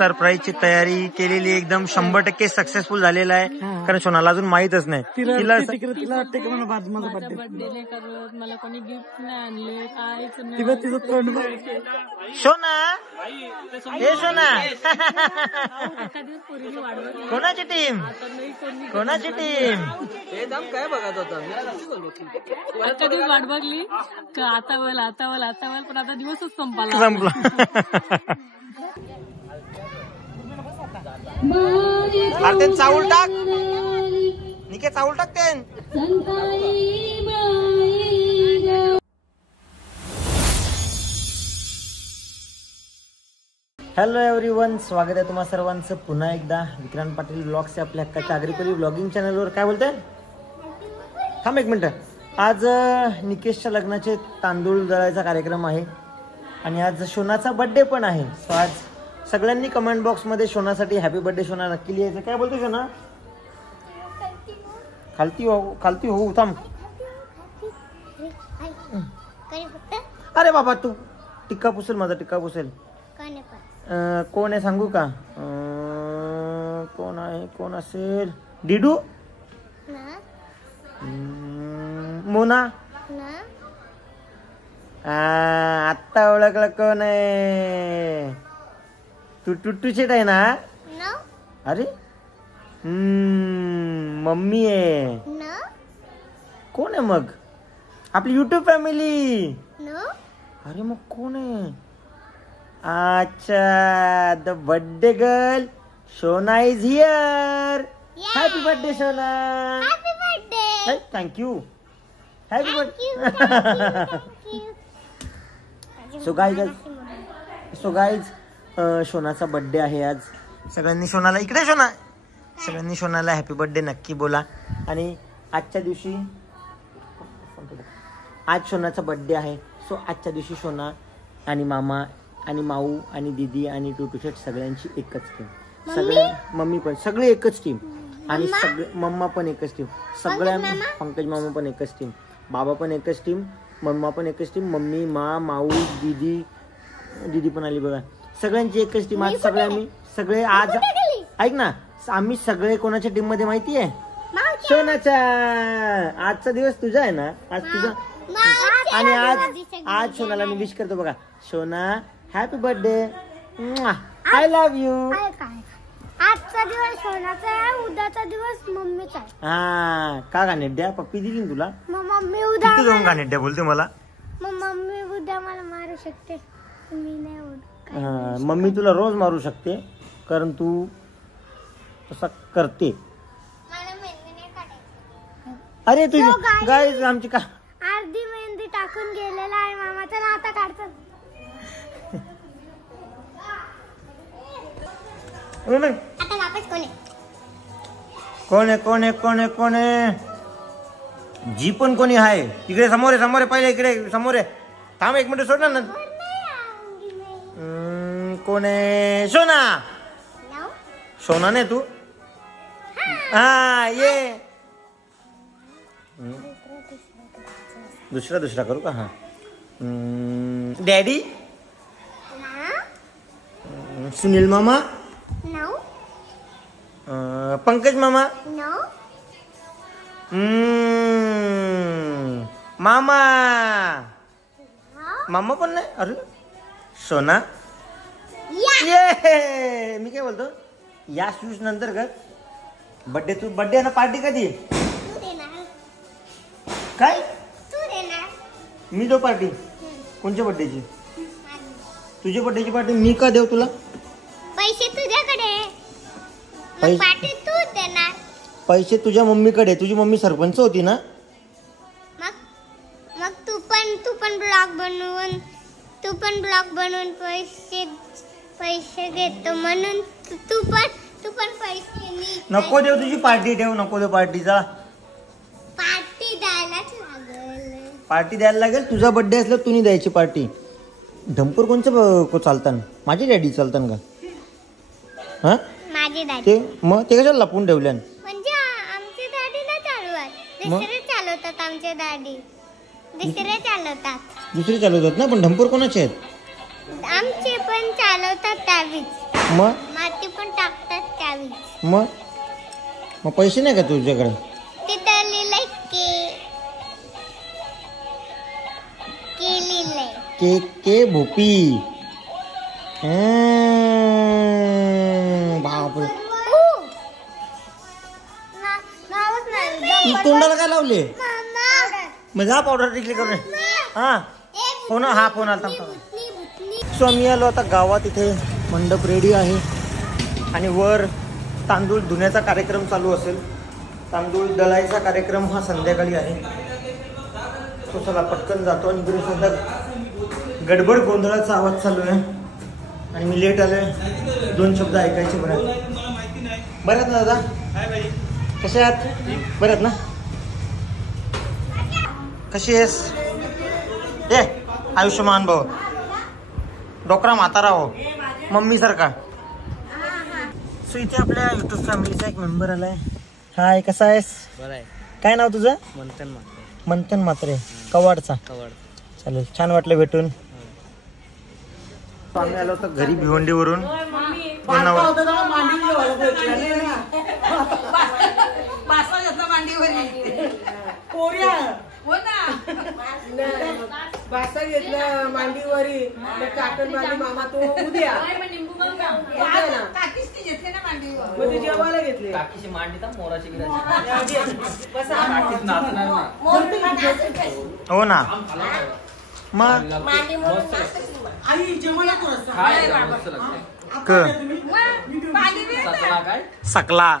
सरप्राईजची तयारी केलेली एकदम 100% सक्सेसफुल झालेला आहे. कारण सोनाला अजून माहितच नाही. तिला वाटते की मला बर्थडे करत मला कोणी गिफ्ट नाही आणले काहीच नाही. सोना हे सोना कोणाची टीम कोणाची टीम काय बघत होता आता दिवस वाट बघली आता वल पण आता दिवसच संपला. अरे चावल टाक निके चावल टाक ते. हॅलो एव्हरीवन, स्वागत आहे तुम्हा सर्वांचं पुन्हा एकदा विक्रांत पाटील ब्लॉग्स आपल्या हक्काच्या आग्रिकोली ब्लॉगिंग चॅनलवर. काय बोलताय? थांब एक मिनिट. आज निकेशच्या लग्नाचे तांदूळ दळायचा कार्यक्रम आहे आणि आज शोनाचा बर्थडे पण आहे. सो आज सगळ्यांनी कमेंट बॉक्स मध्ये शोनासाठी हॅपी बर्थडे शोना नक्की लिहायचं. काय बोलतो शोना? खालती हो थांब. अरे बाबा तू टिक्का पुसेल, माझा टिक्का पुसेल. कोण आहे सांगू का? कोण आहे? कोण असेल? डिडू, मोना. आत्ता ओळखलं कोण आहे? तू टुट्टू शेट आहे ना? अरे मम्मी आहे. कोण आहे मग? आपली युट्यूब फॅमिली. अरे मग कोण आहे? अच्छा, the birthday girl Shona is here. Happy birthday Shona. Happy birthday. Thank you. Happy birthday. So guys शोनाचा बर्थडे आहे आज. सगळ्यांनी शोनाला इकडे सगळ्यांनी शोनाला हॅपी बर्थडे नक्की बोला. आणि आजच्या दिवशी आज शोनाचा बर्थडे आहे. सो आजच्या दिवशी शोना आणि मामा आणि माऊ आणि दीदी आणि टुटू शेट सगळ्यांची एकच टीम. सगळे मम्मी पण सगळे एकच टीम आणि सगळे मम्मा पण एकच टीम. सगळ्या पंकज मामा पण एकच टीम, बाबा पण एकच टीम, मम्मा पण एकच टीम, मम्मी माऊ दीदी पण आली बघा. सगळ्यांची एकच टीम. आज सगळे आज ऐक ना, आम्ही सगळे कोणाच्या टीम मध्ये माहिती आहे? शोनाच्या. आजचा दिवस तुझा आहे ना? आज तुझा. आणि आज शोनाला मी विश करतो बघा. शोना happy birthday, I love you. आजचा दिवस शोनाचा आहे, उद्याचा दिवस मम्मीचा आहे. हा का गाणेड्या? पप्पी दिली तुला? मम्मी उद्या किती जाऊन गाणेड्या बोलते मला? मम्मी उद्या मला मारू शकते. मी नाही. मम्मी तुला रोज मारू शकते कारण तू तसा करते. अरे तुझी गाईज आमची का अर्धी मेहंदी टाकून गेलेला आहे मामाचा ना, आता काढतात. आता वापस कोण आहे? जी पण कोणी आहे तिकडे समोर आहे पहिले इकडे समोर आहे. थांब एक मिनिट सोड ना. कोण आहे? सोना नाही तू? हा ये. दुसरा करू का? हा डॅडी, सुनील मामा, पंकज मामा, मामा पण नाही. अरे सोना ये. मी काय बोलतो, या शूज नंतर कर बर्थडे ना पार्टी कधी? काय मी दो पार्टी? कोणत्या बर्थडेची? तुझ्या बर्थडेची पार्टी मी का देऊ तुला? पैसे तुझ्याकडे, पार्टी तू देणार. पैसे तुझ्या मम्मीकडे. तुझी मम्मी सरपंच होती ना? मग तू पण ब्लॉग बनवून पैसे घेतो म्हणून तू पण पैसे नको देऊ. तुझी पार्टी ठेव. नको देऊ पार्टीचा. पार्टी द्यायला लागेल. तुझा बर्थडे असला तू नाही द्यायची पार्टी. ढंपूर कोणचं चालताना? माझी डॅडी चालताना का? हा माझी डॅडी. ते मग ते कशाला लपून ठेवल्यान? म्हणजे आमची डॅडी ना चालवत, दुसरे चालवतात. आमचे डॅडी दुसरे चालवतात ना. पण ढंपूर कोणाचे आहेत? आमचे पण चालवतात त्यावीच. मग मग पैसे नाही का तुझ्याकडे? तिथं लिहिलंय के लिहिलंय. के भोपी. बापरे, नावच नाही. तोंडाला काय लावले? मग जा पावडर टिकली करून. हा फोन आला. सो आम्ही आलो आता गावात. इथे मंडप रेडी आहे आणि वर तांदूळ धुण्याचा कार्यक्रम चालू असेल. तांदूळ दळायचा कार्यक्रम हा संध्याकाळी आहे. तो चला पटकन जातो. आणि इकडे सुद्धा गडबड गोंधळाचा आवाज चालू आहे आणि मी लेट आलोय. 2 शब्द ऐकायचे. बरं आहेत ना दादा? कसे आहात? बरं आहेत ना? कशी आहेस? आयुष्यमान भाऊ. डोकरा म्हातारा हो, मम्मी सारखा. सो इथे आपल्या युट्यूब फॅमिलीचा एक मेंबर आलाय. हाय, कसा आहेस? बरं आहे. काय नाव तुझं? मंथन म्हात्रे. कवाडचा. चालेल, छान वाटलं भेटून. आम्ही आलो होतो घरी भिवंडीवरून. बासा घेतला मांडीवरी काकण मांडी मामा तो उद्या जेवायला घेतले. हो ना. मग आई जेवायला सकला.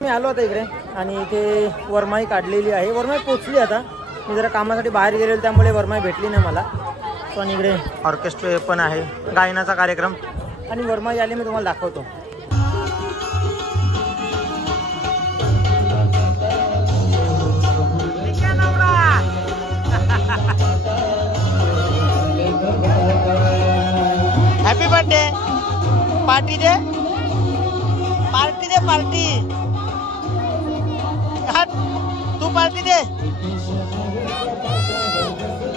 मी आलो आता इकडे आणि इथे वरमाई काढलेली आहे. वरमाई पोचली आता. मी जरा कामासाठी बाहेर गेलेलो त्यामुळे वरमाई भेटली नाही मला. पण इकडे ऑर्केस्ट्रा पण आहे, गायनाचा कार्यक्रम. आणि वरमाई आली मी तुम्हाला दाखवतो. Happy birthday. पार्टी दे, पार्टी दे, पार्टी. तू पार्टी दे,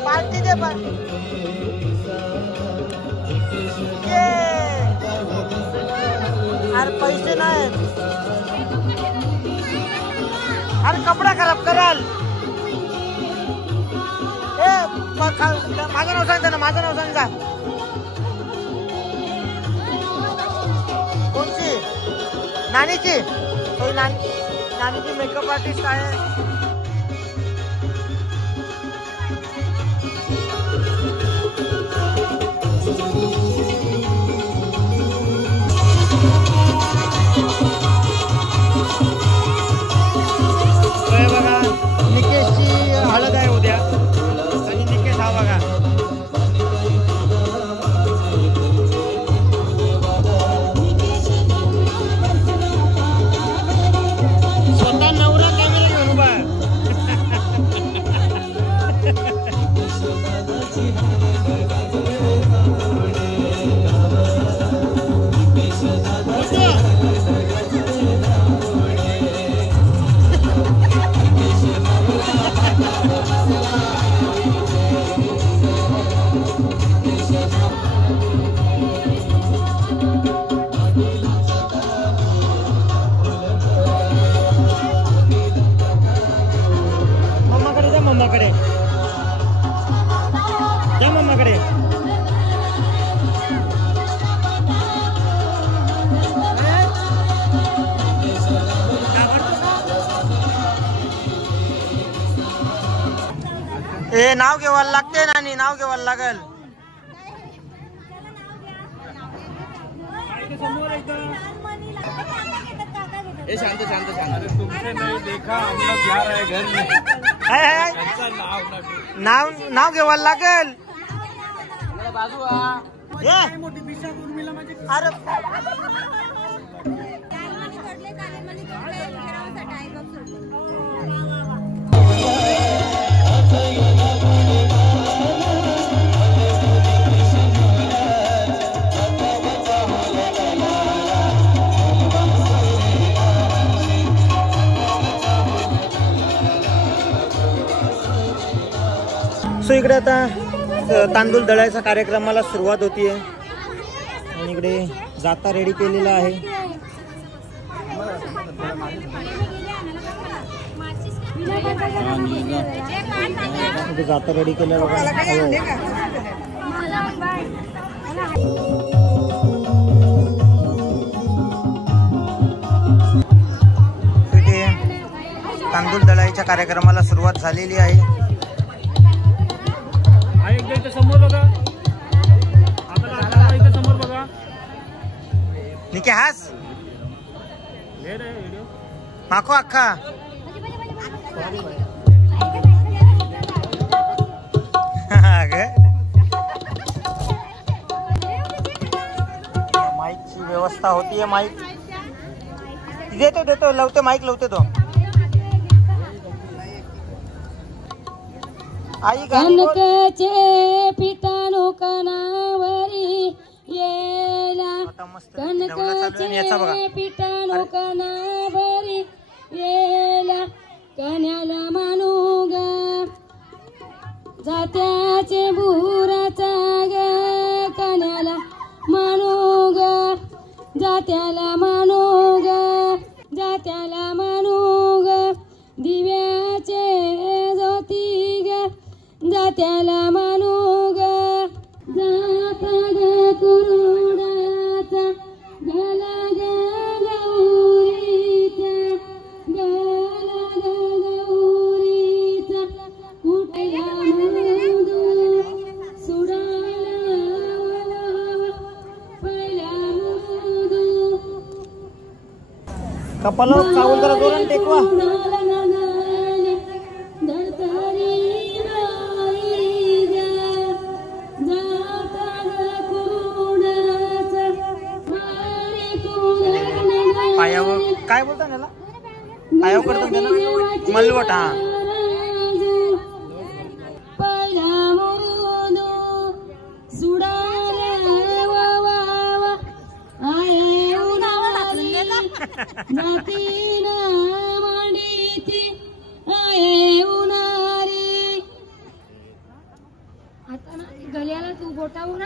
पार्टी दे, पार्टी. अरे पैसे नाही. अरे कपडा खराब कराल. माझं नाव सांगता ना, माझं नाव सांगा. कोणची? नानीची. नानीची मेकअप आर्टिस्ट आहे. बघा, निकेशची हळद आहे उद्या. आणि निकेश हा बघा. स्वतः नवरा कॅमेरा घेऊन उभा. मम्माकडे जा, मम्माकडे. ए नाव घेवायला लागते नानी, नाव घेवायला लागल. शांत शांत शांत. तुमसे नहीं देखा, हम लोग जा रहे घर में. नाव घेवायला लागल. बाजू अरे सो इकडे आता तांदूळ दळायचा कार्यक्रमाला सुरुवात होतीये. आणि इकडे जाता रेडी केलेला आहे. इथे जाता रेडी केलं बघा. इथे तांदूळ दळाईच्या कार्यक्रमाला सुरुवात झालेली आहे. समोर बघा, आता समोर बघा. निके हास माको अक्का माईकची व्यवस्था होतीये. माईक देतो लावते, माईक लावते तो. आई कणकेचे पिठानो कणावरी येला, कणकेचे पिठानो कणावरी येला, कण्याला मानू ग जात्याचे बुराचा ग, कण्याला मानू ग जात्याला मानू ग, जात्याला मानू ग दिव्याचे ज्योती ग, जात्याला मानू ग. जाता ग कुरुडाचा गला ग गौरीचा, गला ग गौरीचा कुठला मधू सुडाला पहिला मधू. कपाला चावल जरा जोराने टेकवा. पायावर काय बोलता त्याला, पायावर करतो त्याला मलवट. हा गल्याला तू बोटावून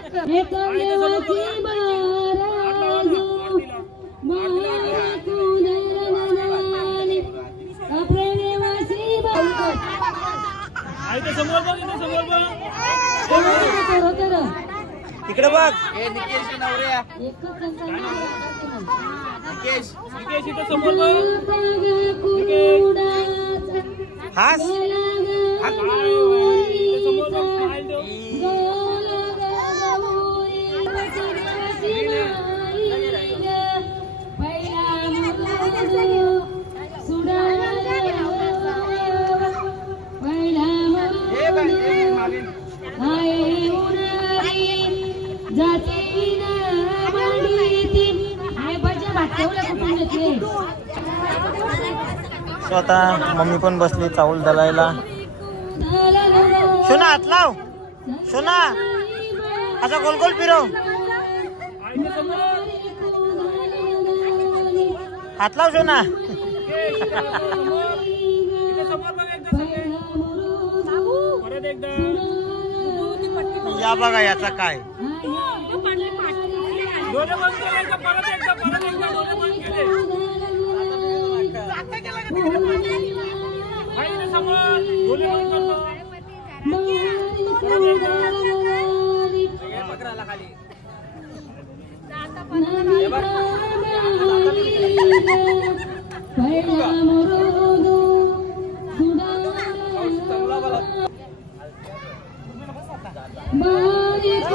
इकडे बघ. हास स्वतः मम्मी पण बसली चावल दळायला. सोना हात लाव, सोना असा गोल गोल फिरव, हात लाव सोना. या बघा याचा काय.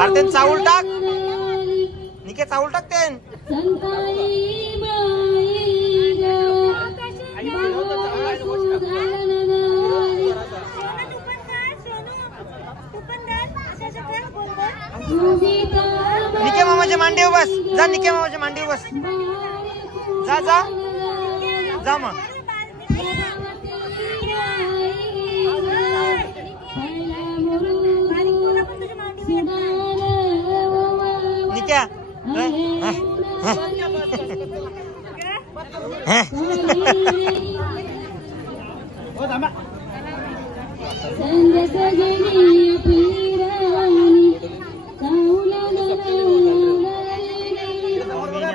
अरे चावल टाक, निके चावल टाक ते. निके मामाच्या मांडीवर बस जा, निके मामाच्या मांडीवर बस जा जा जा. मग निक्या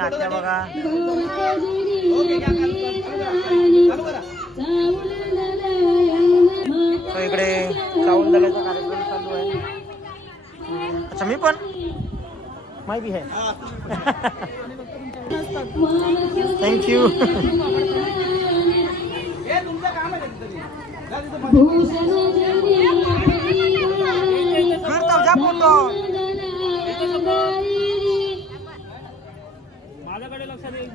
आत्या बघा. तो इकडे चावल दल्याचा कार्यक्रम चालू आहे. अच्छा मी पण माय बी है. थँक्यू. करतो जा फोटो. माझ्याकडे लक्षात येईल.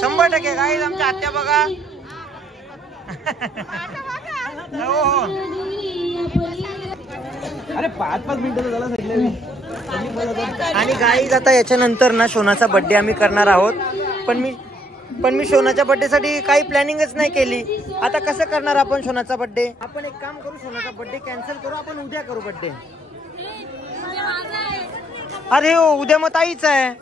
100% गाईज आमच्या आत्या बघा. हो अरे 5-5 मिनिटं झाला सांगितलं. आणि गाईज आता याच्यानंतर ना शोनाचा बर्थडे आम्ही करणार आहोत. पण मी शोनाच्या बर्थडे साठी काही प्लॅनिंगच नाही केली. आता कसं करणार आपण शोनाचा बर्थडे? आपण एक काम करू, शोनाचा बर्थडे कॅन्सल करू, आपण उद्या करू बर्थडे. अरे हो उद्या मग ताईच आहे.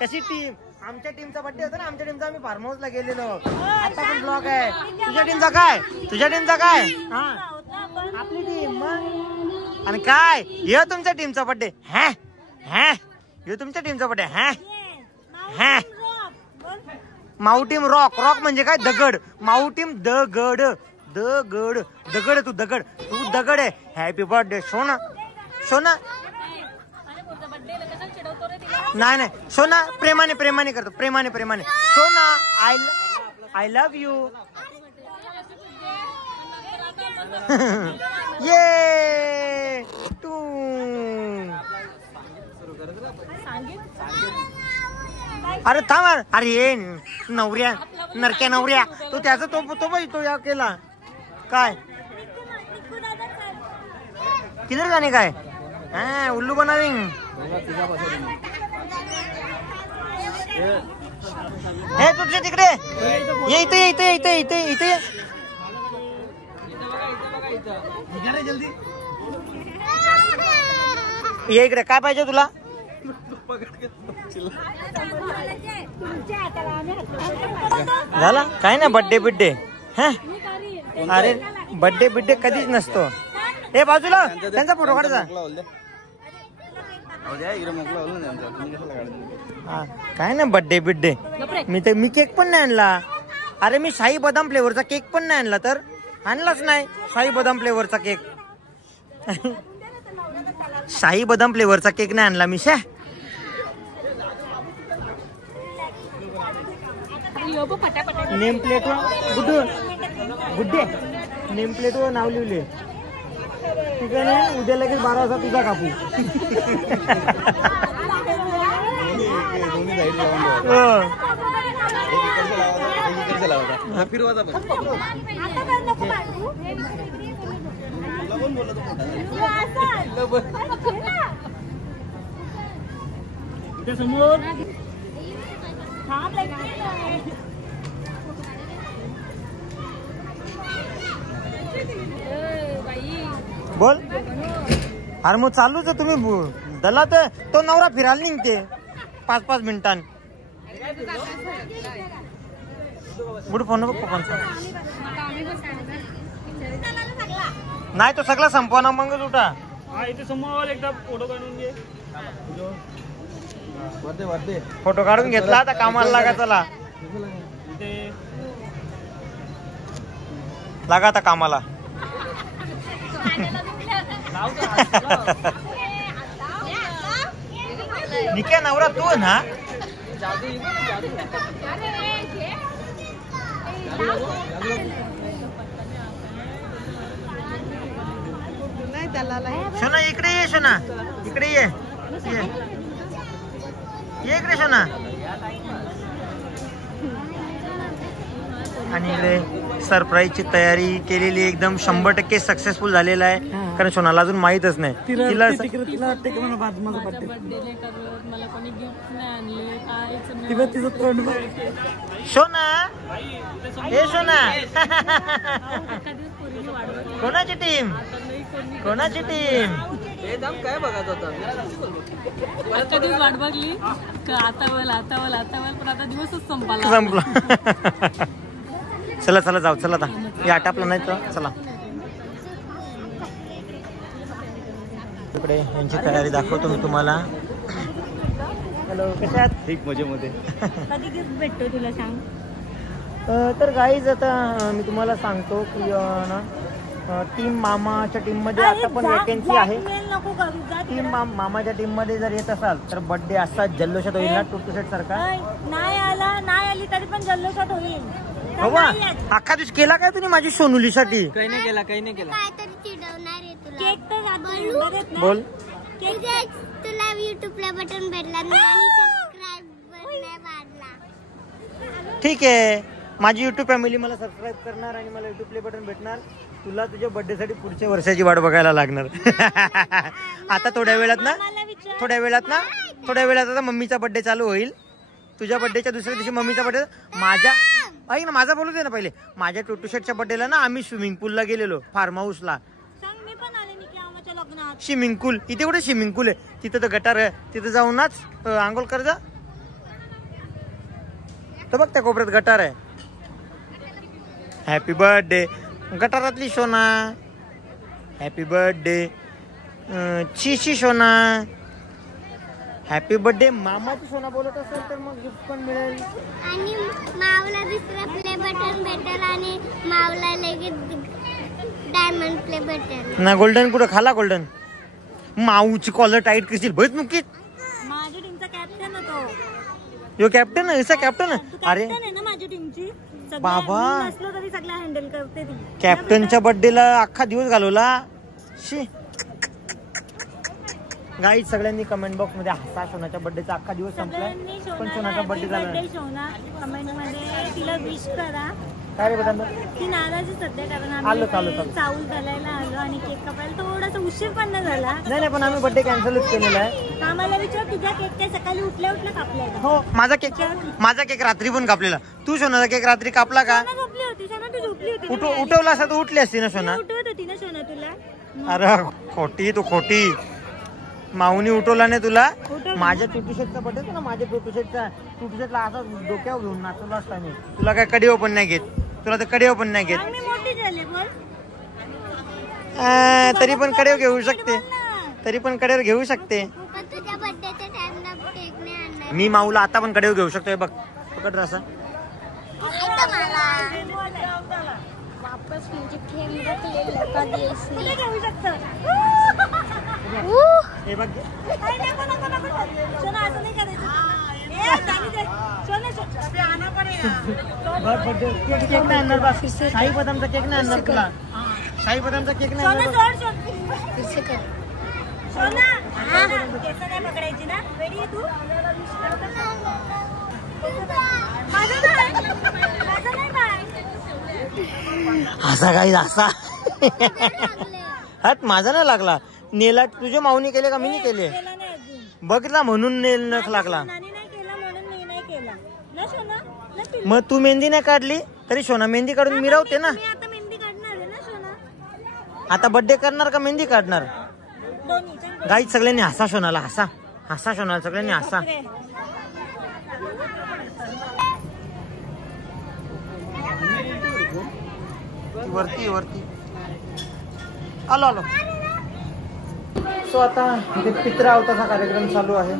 कशी टीम? आमच्या टीमचा बर्थडे होता ना, आमच्या टीमचा आम्ही फार्म हाऊसला गेलेलो. आता पण ब्लॉग आहे. तुझ्या टीमचा काय? हा आपली टीम. मग आणि काय हे तुमच्या टीमचा बर्थडे? हे तुमच्या टीमचा बर्थडे? माऊ टीम रॉक. रॉक म्हणजे काय? दगड. माऊ टीम दगड. दगड दगड तू दगड आहे. हॅपी बर्थडे सोना. नाही सोना प्रेमाने करतो. प्रेमाने सोना. I love you. ये तू अरे थांब. अरे ये नवऱ्या नरक्या नवऱ्या तो त्याचा तो या केला काय? किधर जाणे काय? उल्लू बनाविंग. हे तुझे तिकडे ये. इथे ये इकडे. काय पाहिजे तुला? झाला काय ना बर्थडे. अरे बर्थडे कधीच नसतो. हे बाजूला त्यांचा फोटो काढायचा. काय ना बर्थडे. मी केक पण नाही आणला. अरे मी शाही बदाम फ्लेवरचा केक पण नाही आणला. तर आणलाच नाही शाही बदाम फ्लेवरचा केक. शाही बदाम फ्लेवरचा केक नाही आणला मी. नेम प्लेट गुड्डे नेम प्लेट वर नाव लिहिले. ठीक आहे ना. उद्या लगेच 12 वाजता तुझा कापू. समोर बोल. अरे मग चालूच आहे. तुम्ही दला तर तो नवरा फिरायला निघते 5-5 मिनिटांनी. गुड फोन पप्पांचा नाही तो सगळा संपवणार मगच उठा. इथे समोर एकदा फोटो काढून घे. फोटो काढून घेतला आता कामाला लागा. चला लागा आता कामाला. निक्या नवरा तू ना. शोना इकडे ये. शोना इकडे ये. इकडे शोना. आणि इकडे सरप्राईजची तयारी केलेली एकदम 100% सक्सेसफुल झालेला आहे. कारण शोनाला अजून माहितच नाही. तिला वाटते की मला मला कोणी गिफ्ट नाही आणले. शोना हे शोना कोणाची टीम? काय बघत होता? आता दिवस वाट बघली आता पण आता दिवसच संपला. चला चला जाऊ, चला आता हे आटापला नाही तर चला. इकडे यांची तयारी दाखवतो मी तुम्हाला. हॅलो, कशा आहात? ठीक मजेमध्ये. कधी गिफ्ट भेटतो तुला सांग. तर गाईज आता मी तुम्हाला सांगतो की ना टीम मामाच्या टीम मध्ये आता पण वॅकेन्सी आहे. नको करू जा. टीम मामाच्या टीम मध्ये जर येत असाल तर बर्थडे असा जल्लोषात होईल ना, टुटू सेट सारखा. नाही आली तरी पण जल्लोषात होईल. बाबा अख्खा दिवस केला काय तुम्ही माझी सोनुलीसाठी? काही नाही केला, काही नाही केला. काहीतरी चिडवणार आहे तुला. केक तर आता बोल. तुला युट्यूबला बटन भेटला नाही आणि सबस्क्राईबर नाही वाढला. ठीक आहे, माझी युट्यूब फॅमिली मला सबस्क्राईब करणार आणि मला युट्यूब प्ले बटन भेटणार. तुला तुझ्या बर्थडे साठी पुढच्या वर्षाची वाट बघायला लागणार. आता थोड्या वेळात आता मम्मीचा बर्थडे चालू होईल. तुझ्या बर्थडेच्या दुसऱ्या दिवशी मम्मीचा बर्थडे. माझ्या ऐक ना, माझा बोलू दे ना पहिले. माझ्या टोटू शेटच्या बर्थडेला ना आम्ही स्विमिंग पूलला गेलेलो, फार्म हाऊसला. मी पण आले निकी आमच्या लग्नात. स्विमिंग पूल इथे कुठे स्विमिंग पूल आहे? तिथं तर गटार आहे, तिथं जाऊनच आंघोळ कर जा. तर बघ त्या कोपऱ्यात गटार आहे. हॅपी बर्थडे गटारातली सोना. हॅपी बर्थडे ची सोना. हॅपी बर्थडे मामाची सोना बोलत असेल तर मग गिफ्ट पण मिळेल. आणि मावला दुसरा प्ले बटन भेटेल आणि मावला लगेच डायमंड प्ले भेटेल ना. गोल्डन कुठं खाला गोल्डन? माऊची कॉलर टाईट करशील बघ नुकीत. माझ्या टीमचा कॅप्टन होतो. यो कॅप्टन आहे, कॅप्टन आहे. अरे कॅप्टन आहे ना माझ्या टीमची. बाबा नसलो तरी सगळं हँडल करते ती. कॅप्टनच्या बर्थडेला अख्खा दिवस घालवला. शी गाईज सगळ्यांनी कमेंट बॉक्स मध्ये हसा. सोनाच्या बर्थडेचा अख्खा दिवस संपलाय पण सोनाचा बर्थडे झाला. सोना कमेंट मध्ये तिला विश करा. काय रे बदल ती नाराज सध्या कारण आलो चावल घालायला आलो आणि केक कापायला थोडासा उशीर पण नाही झाला. नाही पण आम्ही बर्थडे कॅन्सलच केलेला आहे. आम्हाला विचार तुझ्या केक काय सकाळी उठल्या कापलाय का? हो माझा केक रात्री पण कापलेला. तू सोनाचा केक रात्री कापला का? झोपली होती सोना, तू झोपली होती. उठवला असता तर उठली असती ना सोना. उठवत होती ना सोना तुला. अरे खोटी तू खोटी. माऊनी उठवला नाही तुला. माझ्या टुटू शेटचा बर्थडे होता ना, माझ्या टुटू शेटला असा डोक्यावर घेऊन नाचवला असता मी. तुला काय कडिओ पण नाही घेत. तुला तर कडिओ पण नाही घेत. मी मोठी झाले बोल. तरी पण कडिओ घेऊ शकते. तरी पण कडिओ घेऊ शकते. तुझ्या बर्थडेच्या टाइमला केक नाही आणणार. मी माऊला आता पण कडिओ घेऊ शकतोय. बघ पकड रसा. वापस म्हणजे ठेम टाकलेलं कधीच नाही. घेऊ शकतो. हे बघ सोना असं नाही करायचं. केक नाही आणणार बा. शाही बदामचा केक नाही आणणार तुला. शाही बदामचा केक नाही आणणार. नाही पकडायची ना. रेडी आहे तू? असा काही असा हात माझा नाही लागला. नेला तुझ्या माऊनी केले का मी नाही केले? बघितला म्हणून नेल नख लागला. मग तू मेहंदी नाही काढली तरी सोना मेहंदी काढून मिरवते ना. आता मेहंदी काढणार आहे ना सोना. आता बर्थडे करणार का मेहंदी काढणार? गाईत सगळ्यांनी हसा सोनाला. हसा सोनाला सगळ्यांनी हसा. वरती आलो. सो आता इथे पित्रा अवताचा कार्यक्रम चालू आहे.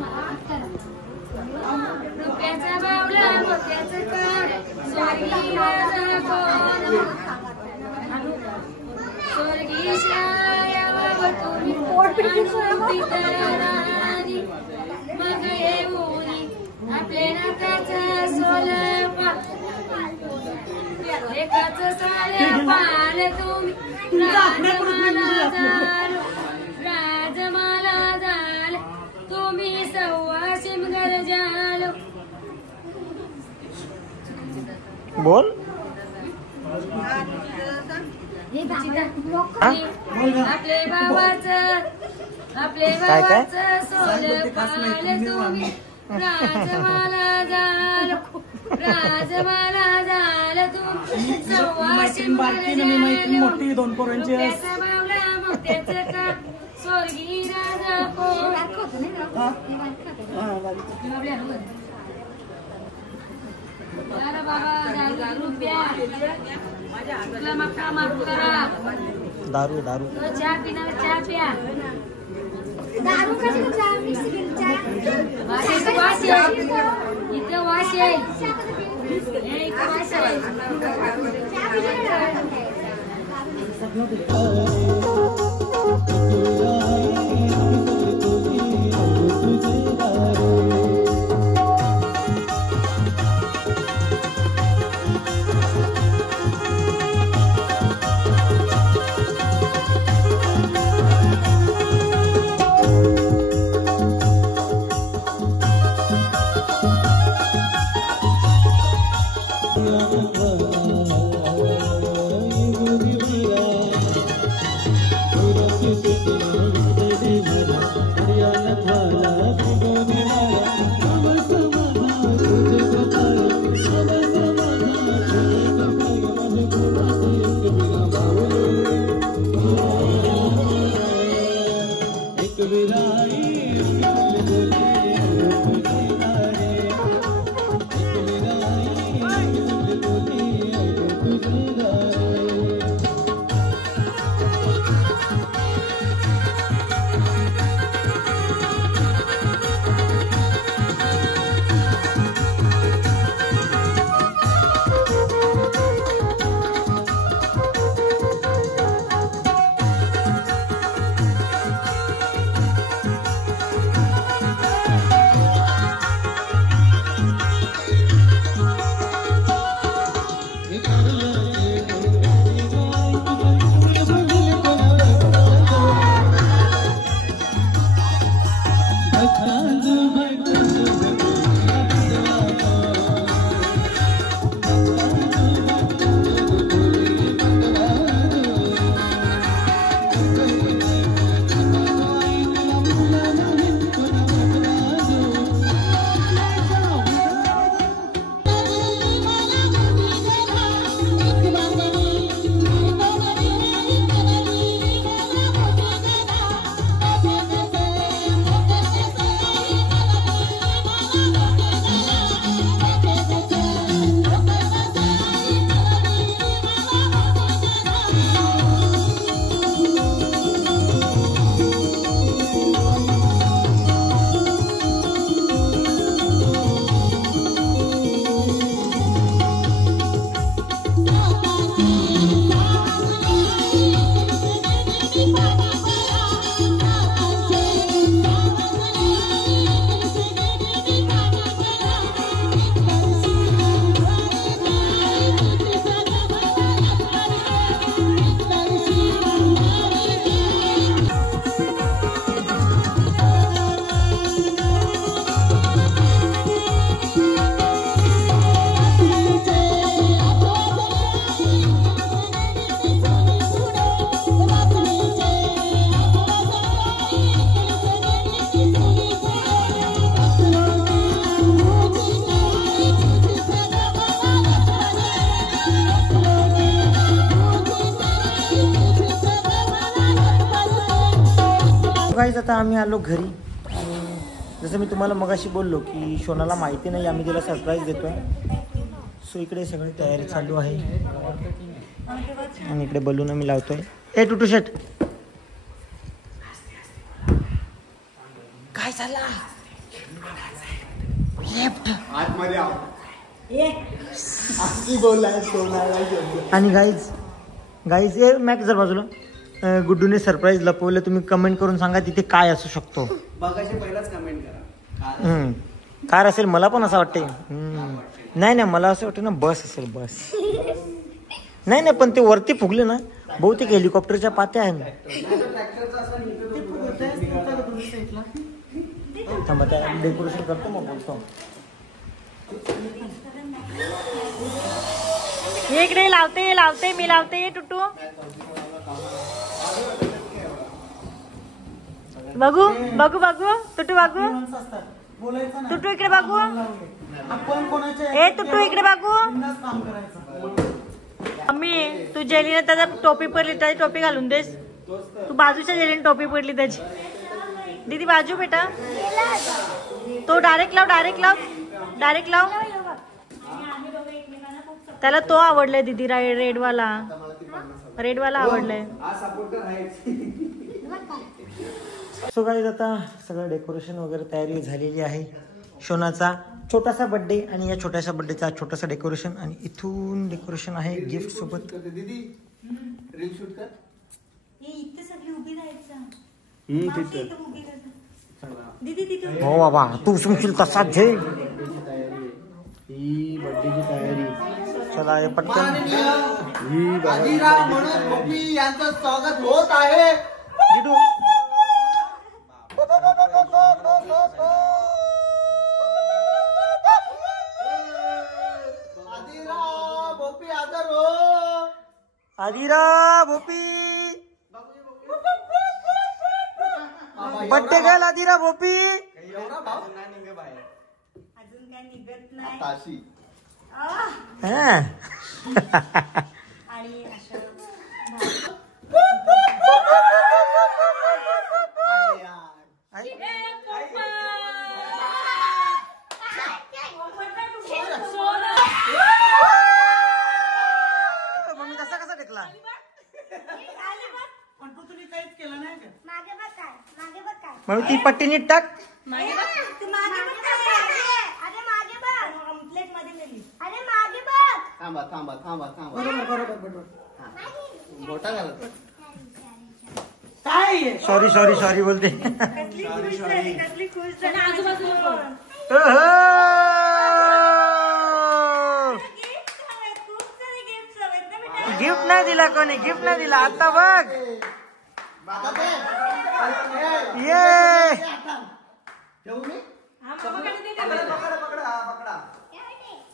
तुम्ही सव्वाशिम गरजालो. बोल. आपले बाबाचं सोनं पाहिलं तुम्ही. राजमाला झालं तुम्ही सव्वाशिम मोठी 2 पोरांची मोठ्याचं का स्वर्गी राजा दारू दारू चहा पिणार चहा प्या दारू कशी वास येईल इथं वास येईल इथं वास येईल गाईज आता आम्ही आलो घरी. जसं मी तुम्हाला मगाशी बोललो की शोनाला माहिती नाही आम्ही तिला सरप्राईज देतोय. सो इकडे सगळी तयारी चालू आहे आणि इकडे बलून आम्ही लावतोय. ए टुटू शर्ट काय झाला आणि गाईज ए मॅक जर बाजूला गुड्डूने सरप्राईज लपवलं. तुम्ही कमेंट करून सांगा तिथे काय असू शकतो. पहिलाच कमेंट करा. कार असेल मला पण असं वाटते. नाही मला असं वाटतं ना बस असेल बस. नाही पण ते वरती फुगले ना बहुतेक हेलिकॉप्टरच्या पात्या आहे ना. थांबा त्या डेकोरेशन करतो मग बोलतो. इकडे लावते मी लावते टुटू बघू टुटू बघू टुटू इकडे बघू. ए टुटू इकडे बघू. मम्मी तू जेलीने त्याचा टोपी पडली त्याची टोपी घालून देस. तू बाजूच्या जेलीने टोपी पडली त्याची. दीदी बाजू बेटा तो डायरेक्ट लाव. त्याला तो आवडलाय दीदी रेडवाला आवडलाय. सो गाईज आता सगळं डेकोरेशन वगैरे तयारी झालेली आहे. शोनाचा छोटासा बर्थडे आणि या छोट्याशा बर्थडेचा छोटासा डेकोरेशन आणि इथून डेकोरेशन आहे गिफ्ट सोबत. हो बाबा तू सुमशील तसा झे ही बर्थडेची तयारी. चला हे पटकन यांचं स्वागत होत आहे. आदिरा भोपी बड्डे गेल आदिरा भोपी. अजून काय निघत नाही. आणि असं मम्मी कसा कसा टेकला. मग ती पट्टी नीट टाक. थांबा थांबा थांबा थांबा. मोठा झाला सॉरी सॉरी सॉरी बोलते. गिफ्ट नाही दिला कोणी. गिफ्ट नाही दिला. आता बघ ये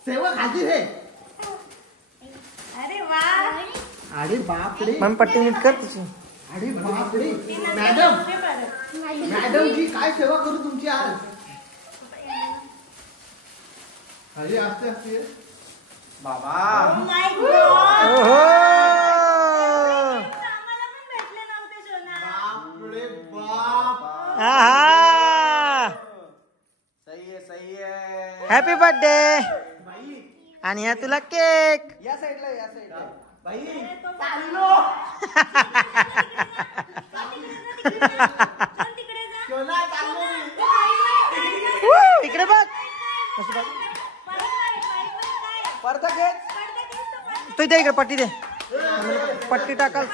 सेवा खाती है. अरे वा. अरे बापरे. मग पट्टी नीट कर तुझी. अरे बापरे. मॅडम जी काय सेवा करू तुमची आज. अरे असते असते बाबा. ओहो बापरे बाप. आहा सही आहे. Happy birthday. आणि ह्या तुला केक. या साईडला बाई. इकडे बघ. पडदा घे. तू दे इकडे पट्टी दे. पट्टी टाकाल.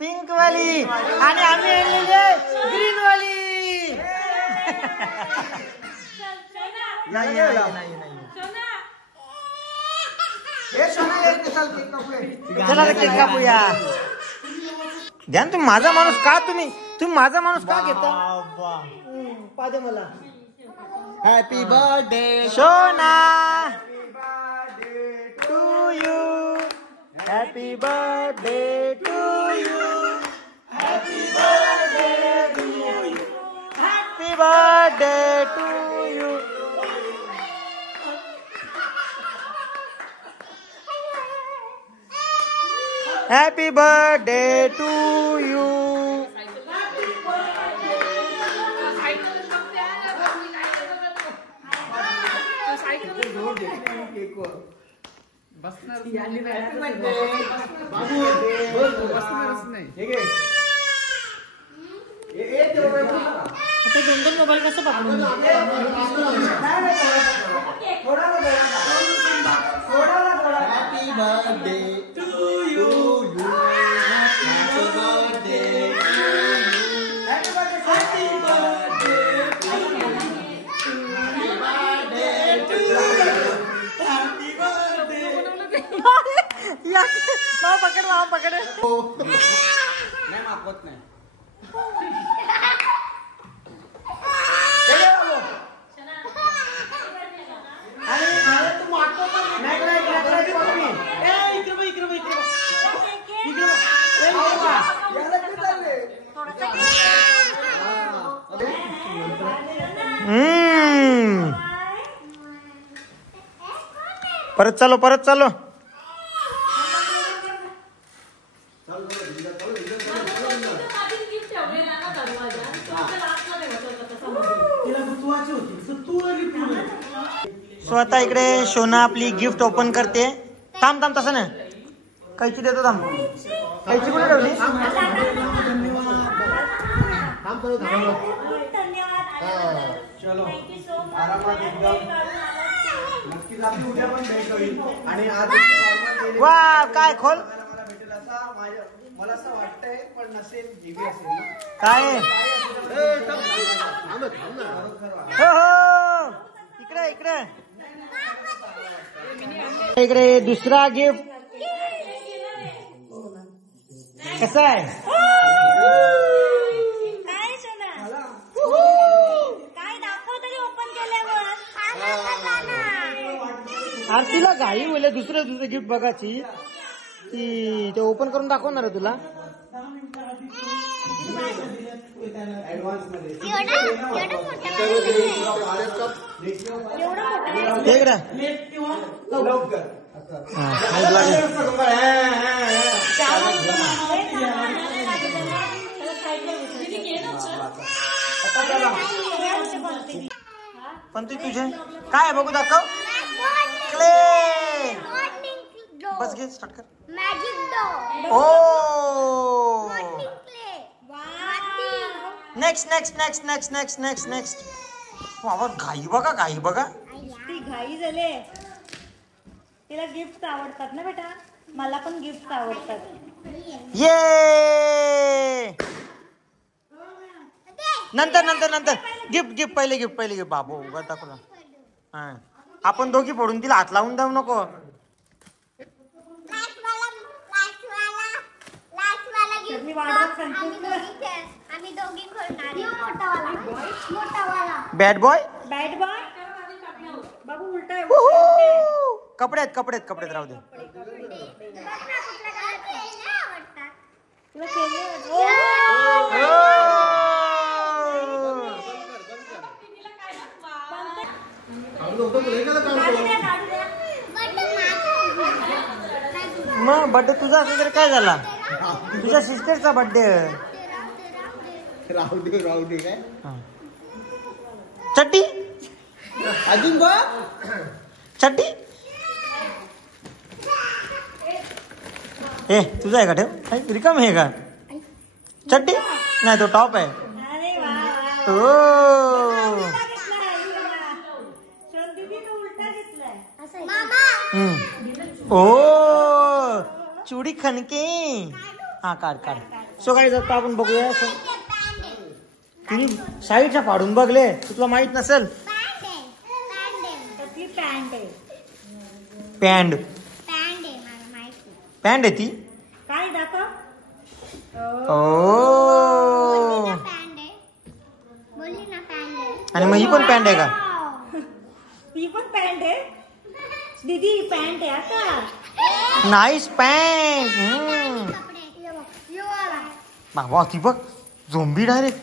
पिंक वाली आणि आम्ही आणलेली ग्रीन वाली. नाही चला केक कापूया. ध्यान तुम्ही माझा माणूस का तुम्ही माझा माणूस का घेता. पादे मला. Happy birthday Shona to you. Happy birthday to you. Happy birthday to you. Happy birthday to you. Happy birthday to you. दोन दोन मोबाईल कसं पकडून. Happy birthday to you. Happy birthday. पकड. नाही मागवत नाही. परत चालो. सो आता इकडे शोना आपली गिफ्ट ओपन करते. थांब थांब तसं ना कैची देतो थांब. कैची कुठे ठेवली? चलो आरामात एकदम नक्कीच आपली उद्या पण भेट होईल. आणि आज वा काय खोल भेटेल असा मला असं वाटतंय पण नसेल जीबी असेल काय हो हो इकडे इकडे इकडे दुसरा गिफ्ट कसा आहे? काय सोना काय दाखव तरी ओपन केल्यावर. आरतीला घाई होईल दुसरं गिफ्ट बघायची ती ते ओपन करून दाखवणार आहे तुला. पण तू तुझे काय बघू दाखव. क्ले बस घे स्टार्ट कर. मॅजिक डॉ. ओ नेक्स्ट नेक्स्ट बाबा घाई बघा घाई बघा. ती घाई झाले. तिला गिफ्ट आवडतात ना बेटा. मला पण गिफ्ट आवडतात. ये नंतर गिफ्ट पहिले बाबू उगा टाकला. हा आपण दोघी पडून तिला हात लावून देऊ नको. मी वाढवत सांगते. आम्ही दोघी खेळणार. मोठावाला बॅड बॉय बॅड बॉय बाबू उलटा आहे. कपड्यात राहू दे. तुला खेळले मग बर्थडे तुझा असेल तर काय झाला? तुझ्या सिस्टरचा बर्थडे. राहू दे काय चट्टी अजून बघ चट्टी ए तुझा आहे का ठेव रिकाम आहे का चट्टी? नाही तो टॉप आहे. अरे वा ओ दीदीने उलटा घेतलाय. ओ चुडी खणके. हा काढ. सो काय जात आपण बघूया. तिने साईडच्या फाडून बघले तुला माहित नसेल. त्यातली पॅन्ट आहे. पॅन्ट आहे ती. काय दाखव. ओ आणि मग ही पण पॅन्ट आहे का? ही पण पॅन्ट आहे. दीदी ही पॅन्ट आहे आता. Nice pant. बाबा ती बघ झोंबी डायरेक्ट.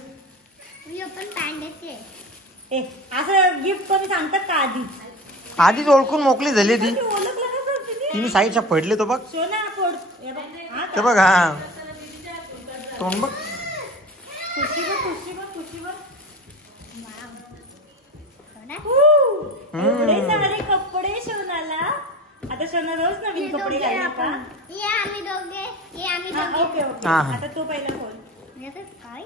ए असं गिफ्ट कोणी सांगतात का आधीच ओळखून मोकळी झाली ती. ओळखलं कसं दीदी? तिने साईडच्या पडले तो बघ. सोना फोड. हे बघ. हा ते बघ हा तोंड बघ. खुशीवर. एवढे सारे कपडे सोनाला. आता सोना रोज नवीन कपडे घालणार का? ओके. हा. आता तू पहिला खोल. काय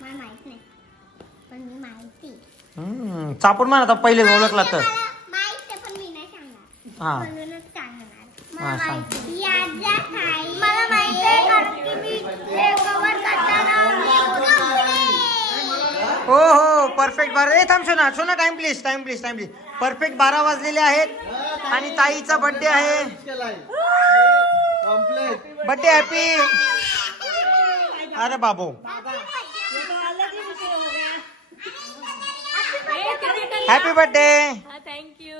मला माहित नाही पण मी माहिती चापून मान आता पहिले ओळखला तर. माहित आहे पण मी नाही सांगणार. हा म्हणूनच सांगणार. हा सांग. मला माहित आहे कारण की मी हे कव्हर करताना हो परफेक्ट 12. थांब सोना टाइम प्लीज. परफेक्ट 12 वाजलेले आहेत आणि ताईचा बर्थडे आहे. Birthday happy. अरे बाबू हॅपी बर्थडे. थँक्यू.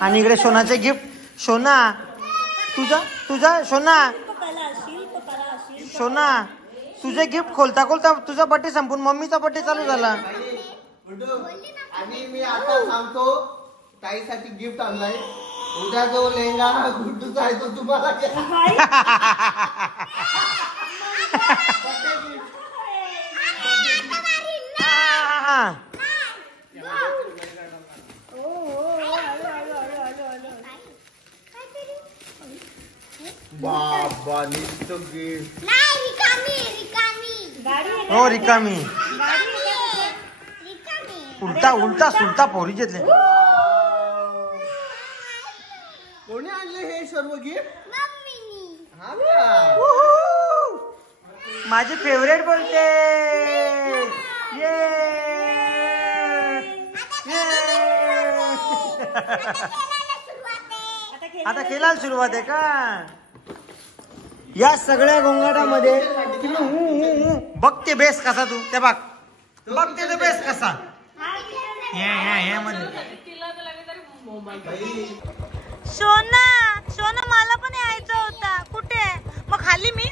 आणि इकडे सोनाचे गिफ्ट. सोना तुझा सोना तुझे गिफ्ट खोलता तुझा बर्थडे संपून मम्मीचा बर्थडे चालू झाला. आणि मी आता सांगतो ताईसाठी गिफ्ट आणलाय. उद्या जो लेंगा गुड्डूचा आहे तो तुम्हाला बाबा निघतो गिफ्ट हो रिकामी उलटा उलटा सुलटा पोरी घेतले. कोणी आणले हे सर्व गिफ्ट? माझे फेवरेट बोलते. ये आता खेळायला सुरुवात आहे का? या सगळ्या गोंगाटामध्ये बघते बेस कसा तू त्या बघ बघते तो बेस कसा सोना सोना मला पण यायचं होता. कुठे मग खाली मी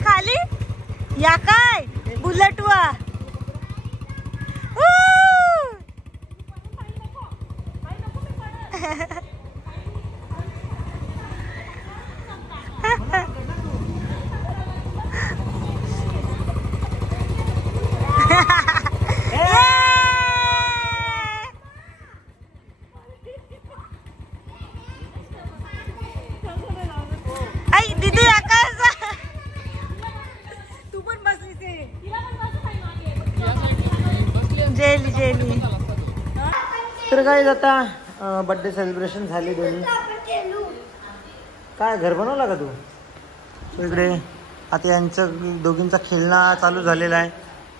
खाली या काय बुलेटवा. दीदी तू पण बसली जेली जेली. तर काय आता बर्थडे सेलिब्रेशन झाले दोन्ही. काय घर बनवला का तू? इकडे आता यांचं दोघींचा खेळणा चालू झालेला आहे.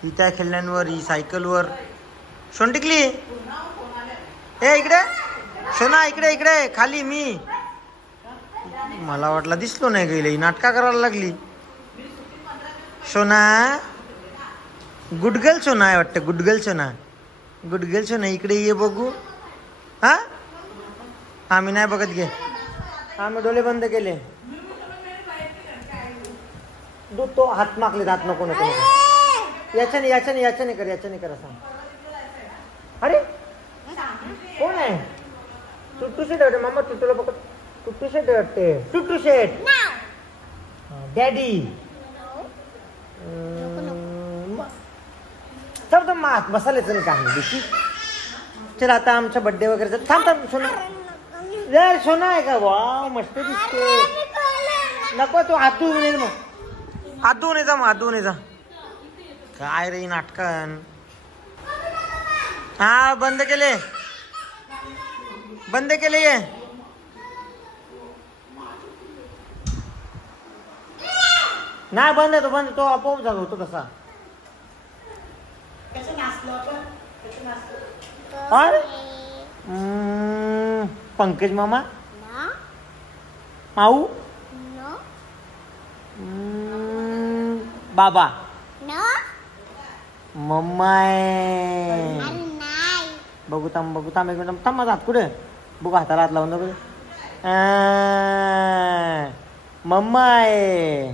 ही त्या खेळण्यांवर ही सायकलवर. सोन टिकली ए इकडे सोना इकडे इकडे खाली. मी मला वाटलं दिसलो नाही गेली नाटका करायला लागली. सोना गुडगल सोना आहे वाटतं. गुडगल सोना गुडगल सोना इकडे ये बघू. हा आम्ही नाही बघत घे. आम्ही डोळे बंद केले. दूध तो हात मागले हात नको नको नको. याच्याने याच्याने याच्याने कर याच्याने कर सांग. अरे कोण आहे? टुट्टू शेट वाटते मामा. टुट्टूला बघत टुट्टू शेट वाटते. टुट्टू शेट डॅडी सब तर मात बसायचं नाही काही देखी. चल आता आमचा बर्थडे वगैरे थांब थांब. सोना यार सोना आहे का? वा मस्त दिसते. नको तू हात धुवून ये मग. हात धुवून ये जा मग. हात धुवून ये जा. काय रे नाटकन. हा बंद केले बंद केले. ये नाही बंद आहे तो बंद. तो आपोआप झाला होतो तसा. और पंकज मामा माऊ बाबा मम्मा बघू थांब बघू थांब एक मिनिट थांब. माझा हात कुठे बघू. हाताला हात लावून बघू. मम्मा आहे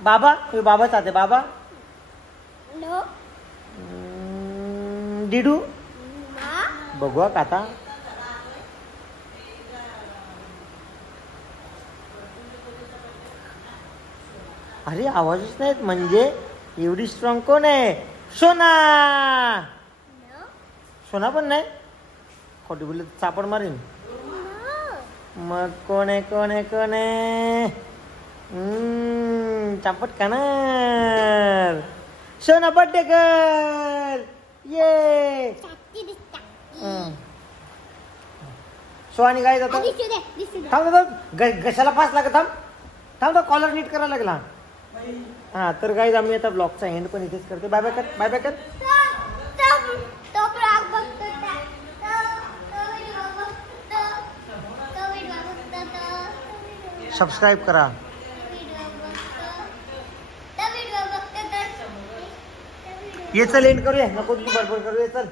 बाबा. तुम्ही बाबाच आहात बाबा. डिडू बघू का आता. अरे आवाजच नाहीत म्हणजे एवढी स्ट्रॉंग कोण आहे? सोना. सोना पण नाही. खोटी बोलली चापड मारीन. मग कोण आहे कोण आहे कोण आहे? चापट कानार. सोना बर्थडे कर. ये सोनी काय जातो. थांब घशाला फास लागत. थांब थांब तो कॉलर नीट करायला लागला. हा तर गाईज आम्ही आता ब्लॉगचा एंड पण इथेच करते. बाय बाय कर बाय बाय कर. सबस्क्राईब करा. ये चल एंड करूया. नको तू बडबड करूया. चल